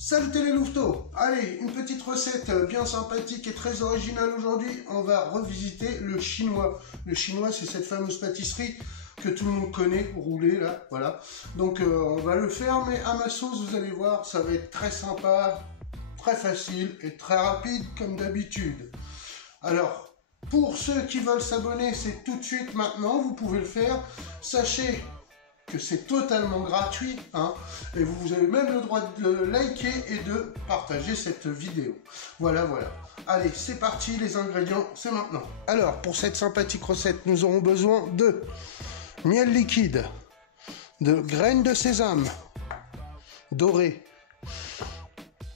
Salut les louveteaux. Allez, une petite recette bien sympathique et très originale aujourd'hui. On va revisiter le chinois. Le chinois, c'est cette fameuse pâtisserie que tout le monde connaît, roulée là, voilà. Donc on va le faire, mais à ma sauce, vous allez voir, ça va être très sympa, très facile et très rapide comme d'habitude. Alors, pour ceux qui veulent s'abonner, c'est tout de suite maintenant, vous pouvez le faire. Sachez que c'est totalement gratuit, hein, et vous avez même le droit de liker et de partager cette vidéo. Voilà. Allez, c'est parti, les ingrédients, c'est maintenant. Alors, pour cette sympathique recette, nous aurons besoin de miel liquide, de graines de sésame dorées,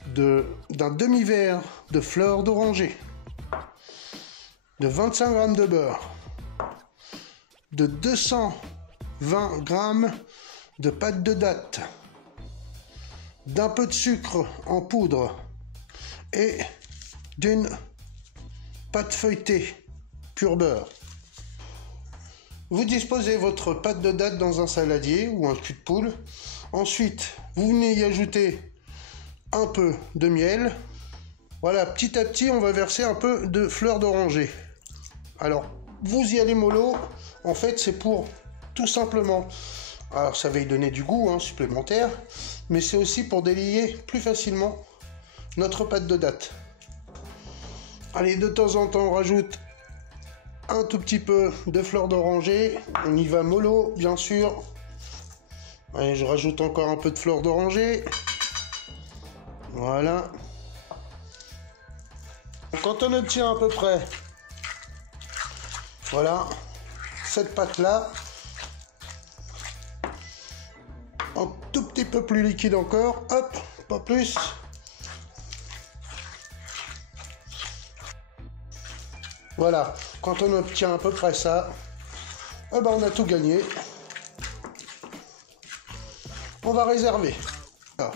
d'un demi-verre de fleurs d'oranger, de 25 g de beurre, de 220 g de pâte de dattes, d'un peu de sucre en poudre et d'une pâte feuilletée pur beurre. Vous disposez votre pâte de dattes dans un saladier ou un cul de poule. Ensuite, vous venez y ajouter un peu de miel. Voilà, petit à petit, on va verser un peu de fleurs d'oranger. Alors, vous y allez mollo. En fait, c'est pour tout simplement, alors ça va y donner du goût supplémentaire, mais c'est aussi pour délier plus facilement notre pâte de dattes. Allez, de temps en temps, on rajoute un tout petit peu de fleurs d'oranger. On y va mollo, bien sûr. Allez, je rajoute encore un peu de fleurs d'oranger. Voilà. Quand on obtient à peu près, voilà, cette pâte-là, un tout petit peu plus liquide encore, hop, pas plus. Voilà, quand on obtient à peu près ça, eh ben on a tout gagné. On va réserver. Alors,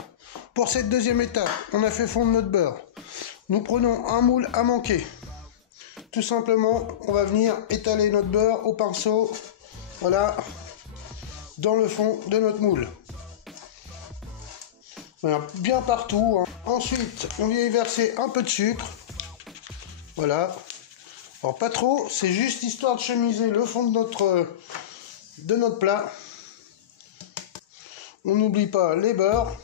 pour cette deuxième étape, on a fait fondre notre beurre. Nous prenons un moule à manquer. Tout simplement, on va venir étaler notre beurre au pinceau, voilà, dans le fond de notre moule. Voilà, bien partout. Ensuite, on vient y verser un peu de sucre. Voilà. Alors pas trop, c'est juste histoire de chemiser le fond de notre plat. On n'oublie pas les beurres.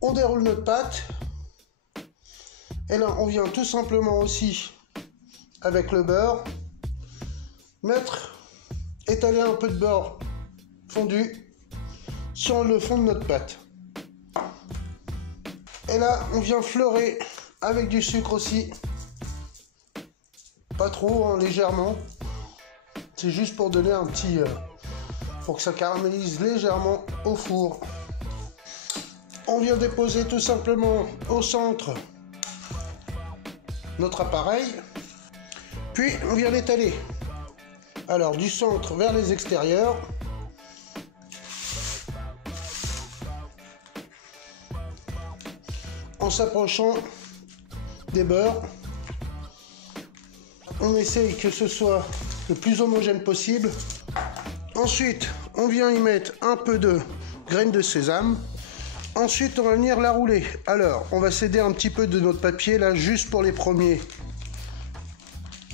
On déroule notre pâte. Et là, on vient tout simplement aussi, avec le beurre, étaler un peu de beurre fondu sur le fond de notre pâte. Et là, on vient fleurer avec du sucre aussi. Pas trop, légèrement. C'est juste pour donner un petit... pour que ça caramélise légèrement au four. On vient déposer tout simplement au centre notre appareil. Puis, on vient l'étaler. Alors, du centre vers les extérieurs. En s'approchant des beurres. On essaye que ce soit le plus homogène possible. Ensuite, on vient y mettre un peu de graines de sésame. Ensuite, on va venir la rouler. Alors, on va céder un petit peu de notre papier là, juste pour les premiers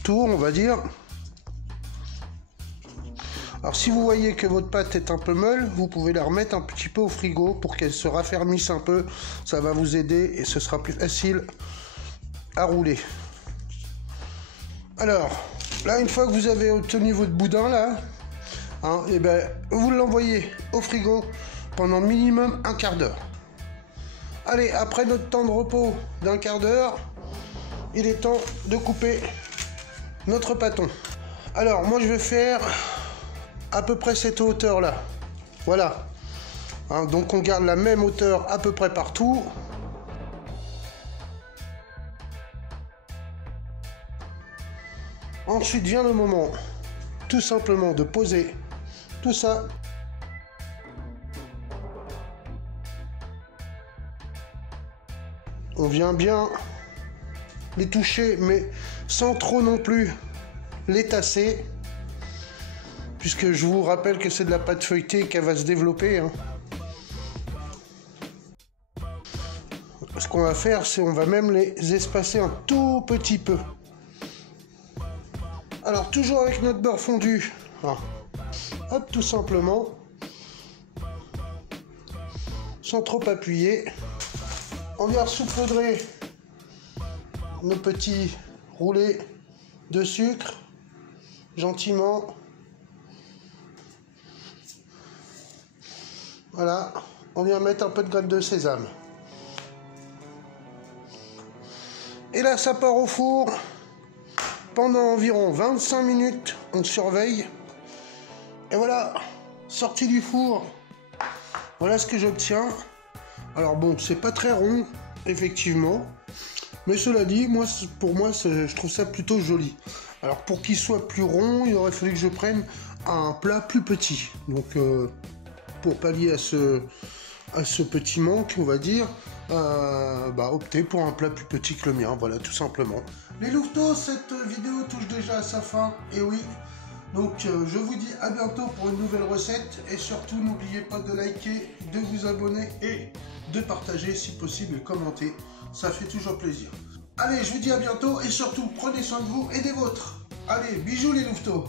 tours, on va dire. Alors, si vous voyez que votre pâte est un peu molle, vous pouvez la remettre un petit peu au frigo pour qu'elle se raffermisse un peu. Ça va vous aider et ce sera plus facile à rouler. Alors, là, une fois que vous avez obtenu votre boudin, là, et ben, vous l'envoyez au frigo pendant minimum un quart d'heure. Allez, après notre temps de repos d'un quart d'heure, il est temps de couper notre pâton. Alors, moi, je vais faire à peu près cette hauteur-là. Voilà. Donc, on garde la même hauteur à peu près partout. Ensuite vient le moment tout simplement de poser tout ça. On vient bien les toucher, mais sans trop non plus les tasser, puisque je vous rappelle que c'est de la pâte feuilletée qu'elle va se développer. ce qu'on va faire, c'est on va même les espacer un tout petit peu. Alors, toujours avec notre beurre fondu. Ah. Hop, tout simplement. Sans trop appuyer. On vient saupoudrer nos petits roulés de sucre. Gentiment. Voilà. On vient mettre un peu de graines de sésame. Et là, ça part au four. Pendant environ 25 minutes, on surveille. Et voilà, sorti du four. Voilà ce que j'obtiens. Alors bon, c'est pas très rond, effectivement. Mais cela dit, moi, pour moi, je trouve ça plutôt joli. Alors pour qu'il soit plus rond, il aurait fallu que je prenne un plat plus petit. Donc pour pallier à ce petit manque, on va dire, opter pour un plat plus petit que le mien. Voilà, tout simplement. Les louveteaux, cette vidéo touche déjà à sa fin. Et oui. Donc je vous dis à bientôt pour une nouvelle recette et surtout n'oubliez pas de liker, de vous abonner et de partager si possible et commenter, ça fait toujours plaisir. Allez, je vous dis à bientôt et surtout prenez soin de vous et des vôtres. Allez, bisous les louveteaux.